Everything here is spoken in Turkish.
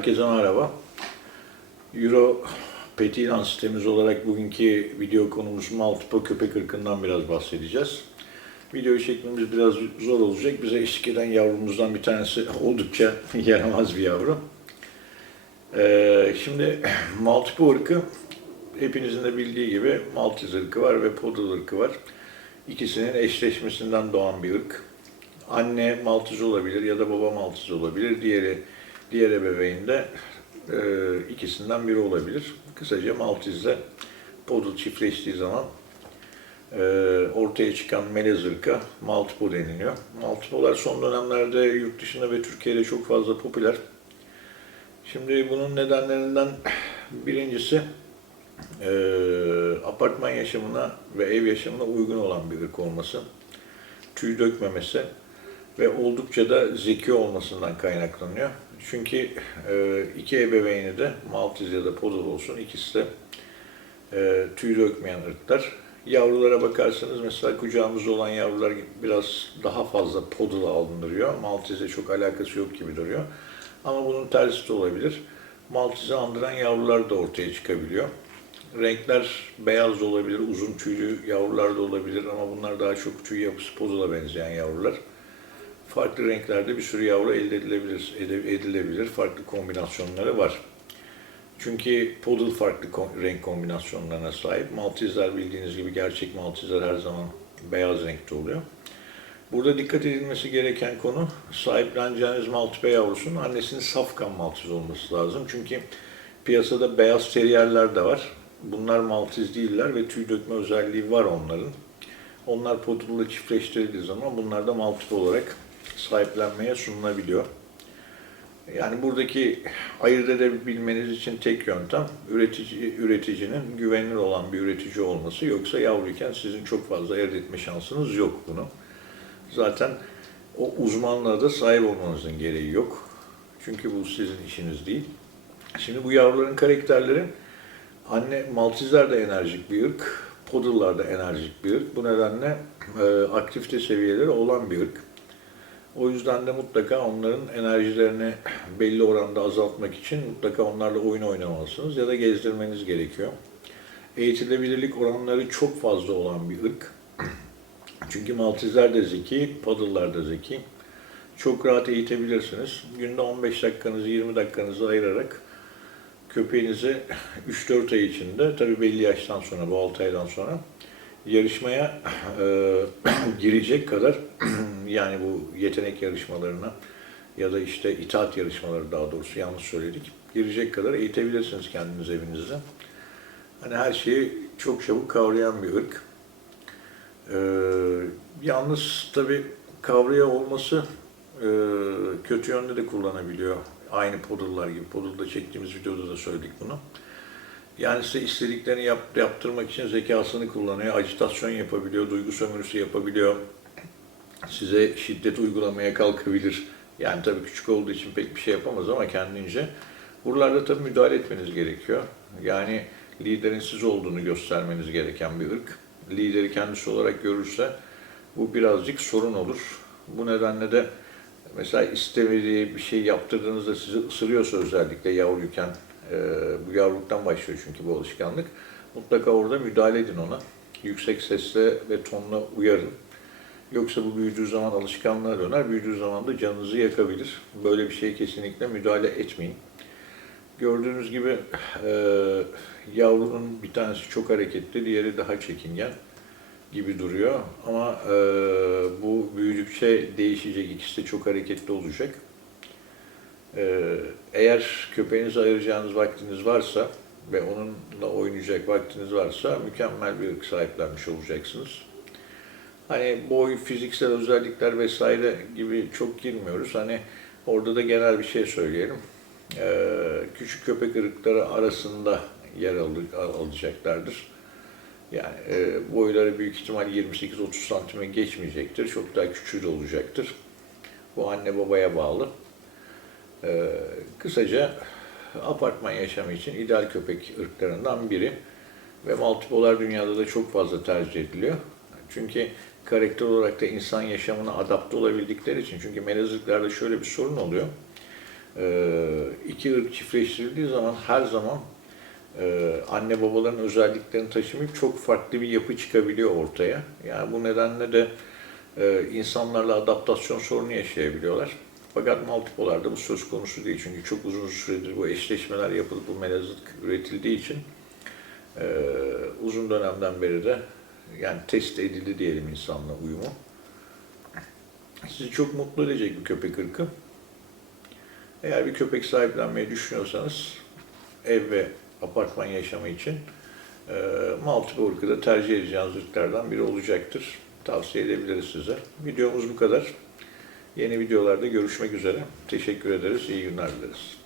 Herkese merhaba. Euro Petilan sistemimiz olarak bugünkü video konumuz Maltipo köpek ırkından biraz bahsedeceğiz. Videoyu çekmemiz biraz zor olacak. Bize eşlik eden yavrumuzdan bir tanesi oldukça yaramaz bir yavru. Ee, şimdi Maltipo ırkı hepinizin de bildiği gibi Maltese ırkı var ve Poodle ırkı var. İkisinin eşleşmesinden doğan bir ırk. Anne Maltese olabilir ya da baba Maltese olabilir. Diğeri diğer ebeveyn de e, ikisinden biri olabilir. Kısaca Maltese'de Poodle çiftleştiği zaman e, ortaya çıkan melez ırka Maltipo deniliyor. Maltipolar son dönemlerde yurt dışında ve Türkiye'de çok fazla popüler. Şimdi bunun nedenlerinden birincisi e, apartman yaşamına ve ev yaşamına uygun olan bir ırk olması, tüy dökmemesi ve oldukça da zeki olmasından kaynaklanıyor. Çünkü e, iki ebeveyni de Maltese ya da Poodle olsun ikisi de e, tüy dökmeyen ırklar. Yavrulara bakarsanız mesela kucağımızda olan yavrular biraz daha fazla Poodle'a alındırıyor. Maltese çok alakası yok gibi duruyor. Ama bunun tersi de olabilir. Maltese andıran yavrular da ortaya çıkabiliyor. Renkler beyaz olabilir, uzun tüylü yavrular da olabilir ama bunlar daha çok tüy yapısı Poodle'a benzeyen yavrular. Farklı renklerde bir sürü yavru elde edilebilir, edilebilir. Farklı kombinasyonları var. Çünkü Poodle farklı renk kombinasyonlarına sahip. Maltese'ler bildiğiniz gibi gerçek Maltese'ler her zaman beyaz renkte oluyor. Burada dikkat edilmesi gereken konu sahipleneceğiniz Maltese yavrusunun annesinin safkan Maltese olması lazım. Çünkü piyasada beyaz teriyerler de var. Bunlar Maltese değiller ve tüy dökme özelliği var onların. Onlar Poodle'la çiftleştirildiği zaman bunlar da Maltese olarak sahiplenmeye sunulabiliyor. Yani buradaki ayırt edebilmeniz için tek yöntem üretici, üreticinin güvenilir olan bir üretici olması. Yoksa yavruyken sizin çok fazla elde etme şansınız yok bunu. Zaten o uzmanlığa da sahip olmanızın gereği yok. Çünkü bu sizin işiniz değil. Şimdi bu yavruların karakterleri anne Maltese'ler de enerjik bir ırk, Poodle'lar da enerjik bir ırk. Bu nedenle e, aktifite seviyeleri olan bir ırk. O yüzden de mutlaka onların enerjilerini belli oranda azaltmak için mutlaka onlarla oyun oynamalısınız ya da gezdirmeniz gerekiyor. Eğitilebilirlik oranları çok fazla olan bir ırk. Çünkü Maltese'ler de zeki, Poodle'lar da zeki. Çok rahat eğitebilirsiniz. Günde 15 dakikanızı, 20 dakikanızı ayırarak köpeğinizi 3-4 ay içinde, tabii belli yaştan sonra, bu 6 aydan sonra yarışmaya e, girecek kadar yani bu yetenek yarışmalarına ya da işte itaat yarışmaları daha doğrusu yanlış söyledik. Girecek kadar eğitebilirsiniz kendiniz evinizde. Hani her şeyi çok çabuk kavrayan bir ırk. Ee, yalnız tabii kavraya olması e, kötü yönde de kullanabiliyor. Aynı Poodle'lar gibi. Poodle'da çektiğimiz videoda da söyledik bunu. Yani size istediklerini yap, yaptırmak için zekasını kullanıyor, acitasyon yapabiliyor, duygu sömürüsü yapabiliyor. Size şiddet uygulamaya kalkabilir. Yani tabii küçük olduğu için pek bir şey yapamaz ama kendince. Buralarda tabii müdahale etmeniz gerekiyor. Yani liderin siz olduğunu göstermeniz gereken bir ırk. Lideri kendisi olarak görürse bu birazcık sorun olur. Bu nedenle de mesela istemediği bir şey yaptırdığınızda sizi ısırıyorsa özellikle yavruyken e, bu yavruluktan başlıyor çünkü bu alışkanlık. Mutlaka orada müdahale edin ona. Yüksek sesle ve tonla uyarın. Yoksa bu büyüdüğü zaman alışkanlığa döner, büyüdüğü zaman da canınızı yakabilir. Böyle bir şeye kesinlikle müdahale etmeyin. Gördüğünüz gibi e, yavrunun bir tanesi çok hareketli, diğeri daha çekingen gibi duruyor. Ama e, bu büyüdükçe değişecek, ikisi de çok hareketli olacak. Ee, eğer köpeğinize ayıracağınız vaktiniz varsa ve onunla oynayacak vaktiniz varsa mükemmel bir ırk sahiplenmiş olacaksınız. Hani boy, fiziksel özellikler vesaire gibi çok girmiyoruz. Hani orada da genel bir şey söyleyelim. Ee, küçük köpek ırkları arasında yer al- alacaklardır. Yani e, boyları büyük ihtimal 28-30 santime geçmeyecektir. Çok daha küçüğü de olacaktır. Bu anne babaya bağlı. Ee, kısaca apartman yaşamı için ideal köpek ırklarından biri ve Maltipolar dünyada da çok fazla tercih ediliyor. Çünkü karakter olarak da insan yaşamına adapte olabildikleri için. Çünkü melez ırklarda şöyle bir sorun oluyor. Ee, iki ırk çiftleştirildiği zaman her zaman e, anne babaların özelliklerini taşımayıp çok farklı bir yapı çıkabiliyor ortaya. Yani bu nedenle de e, insanlarla adaptasyon sorunu yaşayabiliyorlar. Fakat multipolarda bu söz konusu değil. Çünkü çok uzun süredir bu eşleşmeler yapılıp bu melazlık üretildiği için e, uzun dönemden beri de yani test edildi diyelim insanla uyumu. Sizi çok mutlu edecek bir köpek ırkı. Eğer bir köpek sahiplenmeyi düşünüyorsanız ev ve apartman yaşamı için e, Maltipo ırkı tercih edeceğiniz ırklardan biri olacaktır. Tavsiye edebiliriz size. Videomuz bu kadar. Yeni videolarda görüşmek üzere. Teşekkür ederiz. İyi günler dileriz.